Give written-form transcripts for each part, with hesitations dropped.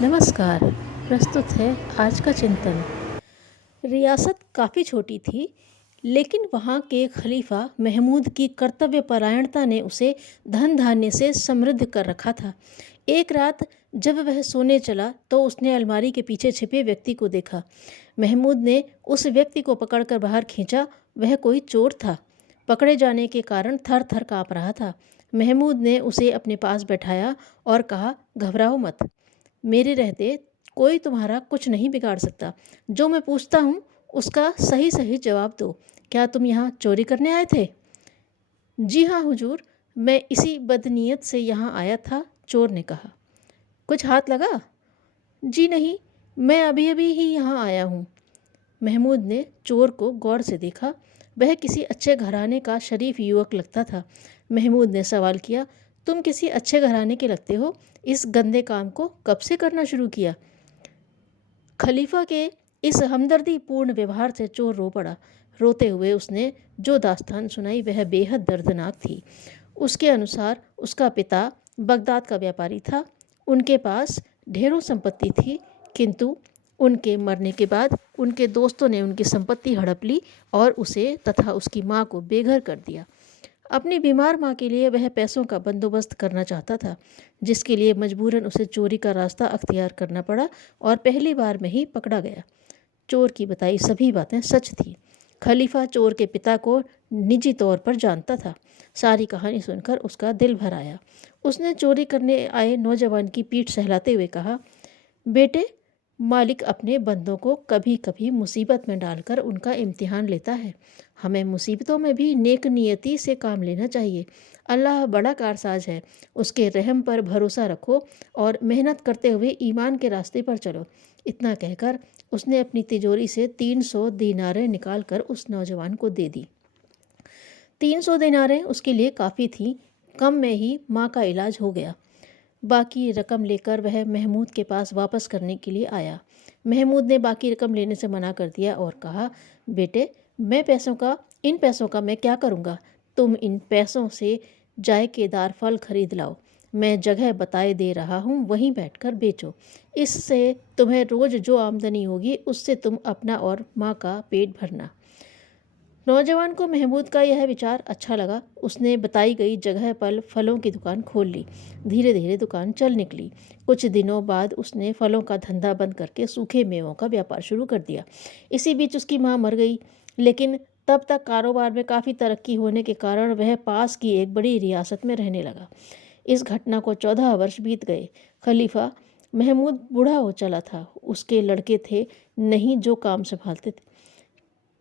नमस्कार। प्रस्तुत है आज का चिंतन। रियासत काफ़ी छोटी थी, लेकिन वहाँ के खलीफा महमूद की कर्तव्यपरायणता ने उसे धन धान्य से समृद्ध कर रखा था। एक रात जब वह सोने चला तो उसने अलमारी के पीछे छिपे व्यक्ति को देखा। महमूद ने उस व्यक्ति को पकड़कर बाहर खींचा। वह कोई चोर था। पकड़े जाने के कारण थर थर काँप रहा था। महमूद ने उसे अपने पास बैठाया और कहा, घबराओ मत। मेरे रहते कोई तुम्हारा कुछ नहीं बिगाड़ सकता। जो मैं पूछता हूँ उसका सही सही जवाब दो। क्या तुम यहाँ चोरी करने आए थे? जी हाँ हुजूर, मैं इसी बदनीयत से यहाँ आया था, चोर ने कहा। कुछ हाथ लगा? जी नहीं, मैं अभी अभी ही यहाँ आया हूँ। महमूद ने चोर को गौर से देखा। वह किसी अच्छे घराने का शरीफ युवक लगता था। महमूद ने सवाल किया, तुम किसी अच्छे घराने के लगते हो। इस गंदे काम को कब से करना शुरू किया? खलीफा के इस हमदर्दीपूर्ण व्यवहार से चोर रो पड़ा। रोते हुए उसने जो दास्तान सुनाई वह बेहद दर्दनाक थी। उसके अनुसार उसका पिता बगदाद का व्यापारी था। उनके पास ढेरों संपत्ति थी, किंतु उनके मरने के बाद उनके दोस्तों ने उनकी संपत्ति हड़प ली और उसे तथा उसकी माँ को बेघर कर दिया। अपनी बीमार माँ के लिए वह पैसों का बंदोबस्त करना चाहता था, जिसके लिए मजबूरन उसे चोरी का रास्ता अख्तियार करना पड़ा और पहली बार में ही पकड़ा गया। चोर की बताई सभी बातें सच थी। खलीफा चोर के पिता को निजी तौर पर जानता था। सारी कहानी सुनकर उसका दिल भर आया। उसने चोरी करने आए नौजवान की पीठ सहलाते हुए कहा, बेटे, मालिक अपने बंदों को कभी कभी मुसीबत में डालकर उनका इम्तिहान लेता है। हमें मुसीबतों में भी नेक नियति से काम लेना चाहिए। अल्लाह बड़ा कारसाज है। उसके रहम पर भरोसा रखो और मेहनत करते हुए ईमान के रास्ते पर चलो। इतना कहकर उसने अपनी तिजोरी से 300 दीनारें निकाल कर उस नौजवान को दे दी। 300 दीनारें उसके लिए काफ़ी थीं। कम में ही माँ का इलाज हो गया। बाकी रकम लेकर वह महमूद के पास वापस करने के लिए आया। महमूद ने बाकी रकम लेने से मना कर दिया और कहा, बेटे, इन पैसों का मैं क्या करूँगा? तुम इन पैसों से जायकेदार फल खरीद लाओ। मैं जगह बताए दे रहा हूँ, वहीं बैठकर बेचो। इससे तुम्हें रोज़ जो आमदनी होगी उससे तुम अपना और माँ का पेट भरना। नौजवान को महमूद का यह विचार अच्छा लगा। उसने बताई गई जगह पर फलों की दुकान खोल ली। धीरे धीरे दुकान चल निकली। कुछ दिनों बाद उसने फलों का धंधा बंद करके सूखे मेवों का व्यापार शुरू कर दिया। इसी बीच उसकी माँ मर गई, लेकिन तब तक कारोबार में काफ़ी तरक्की होने के कारण वह पास की एक बड़ी रियासत में रहने लगा। इस घटना को 14 वर्ष बीत गए। खलीफा महमूद बूढ़ा हो चला था। उसके लड़के थे नहीं जो काम संभालते थे।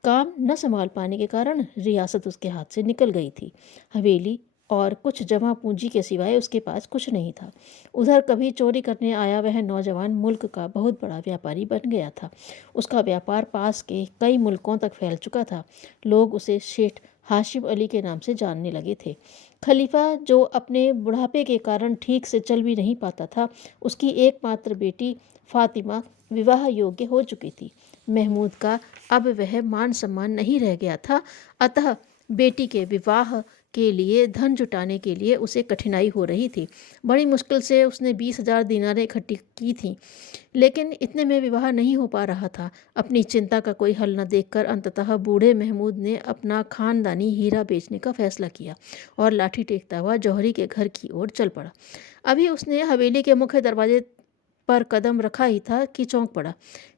काम न संभाल पाने के कारण रियासत उसके हाथ से निकल गई थी। हवेली और कुछ जमा पूंजी के सिवाय उसके पास कुछ नहीं था। उधर कभी चोरी करने आया वह नौजवान मुल्क का बहुत बड़ा व्यापारी बन गया था। उसका व्यापार पास के कई मुल्कों तक फैल चुका था। लोग उसे शेख हाशिम अली के नाम से जानने लगे थे। खलीफा, जो अपने बुढ़ापे के कारण ठीक से चल भी नहीं पाता था, उसकी एकमात्र बेटी फातिमा विवाह योग्य हो चुकी थी। महमूद का अब वह मान सम्मान नहीं रह गया था, अतः बेटी के विवाह के लिए धन जुटाने के लिए उसे कठिनाई हो रही थी। बड़ी मुश्किल से उसने 20,000 दीनारें इकट्ठी की थीं, लेकिन इतने में विवाह नहीं हो पा रहा था। अपनी चिंता का कोई हल न देखकर अंततः बूढ़े महमूद ने अपना खानदानी हीरा बेचने का फैसला किया और लाठी टेकता हुआ जौहरी के घर की ओर चल पड़ा। अभी उसने हवेली के मुख्य दरवाजे पर कदम रखा ही था कि चौंक पड़ा।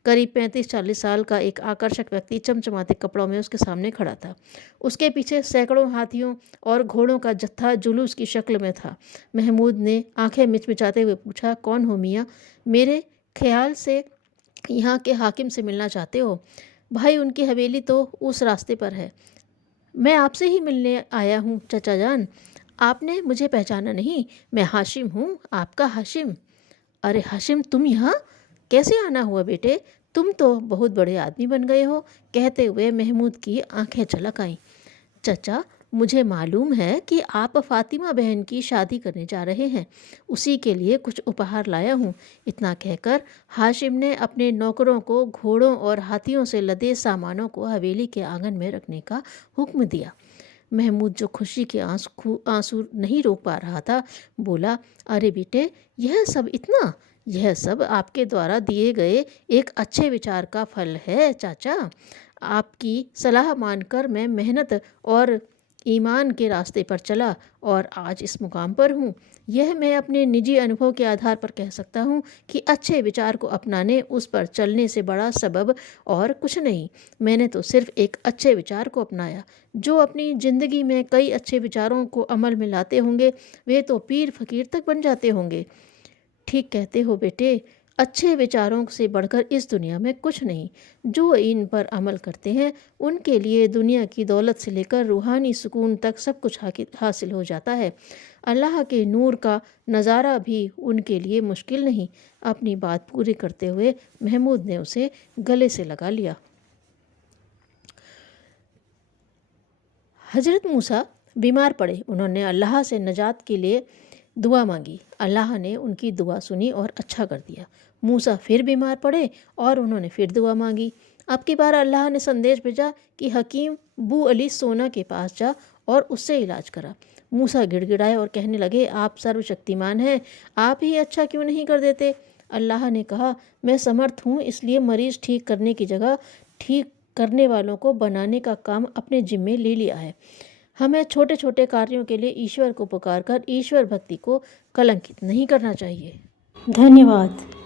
करीब 35-40 साल का एक आकर्षक व्यक्ति चमचमाते कपड़ों में उसके सामने खड़ा था। उसके पीछे सैकड़ों हाथियों और घोड़ों का जत्था जुलूस की शक्ल में था। महमूद ने आंखें मिचमिचाते हुए पूछा, कौन हो मियाँ? मेरे ख्याल से यहाँ के हाकिम से मिलना चाहते हो। भाई, उनकी हवेली तो उस रास्ते पर है। मैं आपसे ही मिलने आया हूँ चचा जान। आपने मुझे पहचाना नहीं? मैं हाशिम हूँ, आपका हाशिम। अरे हाशिम, तुम यहाँ कैसे आना हुआ बेटे? तुम तो बहुत बड़े आदमी बन गए हो। कहते हुए महमूद की आंखें झलक आईं। चचा, मुझे मालूम है कि आप फातिमा बहन की शादी करने जा रहे हैं। उसी के लिए कुछ उपहार लाया हूँ। इतना कहकर हाशिम ने अपने नौकरों को घोड़ों और हाथियों से लदे सामानों को हवेली के आंगन में रखने का हुक्म दिया। महमूद, जो खुशी के आंसू नहीं रोक पा रहा था, बोला, अरे बेटे, यह सब इतना? यह सब आपके द्वारा दिए गए एक अच्छे विचार का फल है चाचा। आपकी सलाह मानकर मैं मेहनत और ईमान के रास्ते पर चला और आज इस मुकाम पर हूँ। यह मैं अपने निजी अनुभव के आधार पर कह सकता हूँ कि अच्छे विचार को अपनाने, उस पर चलने से बड़ा सबब और कुछ नहीं। मैंने तो सिर्फ एक अच्छे विचार को अपनाया। जो अपनी ज़िंदगी में कई अच्छे विचारों को अमल में लाते होंगे वे तो पीर फकीर तक बन जाते होंगे। ठीक कहते हो बेटे, अच्छे विचारों से बढ़कर इस दुनिया में कुछ नहीं। जो इन पर अमल करते हैं उनके लिए दुनिया की दौलत से लेकर रूहानी सुकून तक सब कुछ हासिल हो जाता है। अल्लाह के नूर का नज़ारा भी उनके लिए मुश्किल नहीं। अपनी बात पूरी करते हुए महमूद ने उसे गले से लगा लिया। हज़रत मूसा बीमार पड़े। उन्होंने अल्लाह से नजात के लिए दुआ मांगी। अल्लाह ने उनकी दुआ सुनी और अच्छा कर दिया। मूसा फिर बीमार पड़े और उन्होंने फिर दुआ मांगी। अब की बार अल्लाह ने संदेश भेजा कि हकीम बू अली सोना के पास जा और उससे इलाज करा। मूसा गिड़गिड़ाए और कहने लगे, आप सर्वशक्तिमान हैं, आप ही अच्छा क्यों नहीं कर देते? अल्लाह ने कहा, मैं समर्थ हूँ, इसलिए मरीज़ ठीक करने की जगह ठीक करने वालों को बनाने का काम अपने जिम्मे ले लिया है। हमें छोटे छोटे कार्यों के लिए ईश्वर को पुकारकर ईश्वर भक्ति को कलंकित नहीं करना चाहिए। धन्यवाद।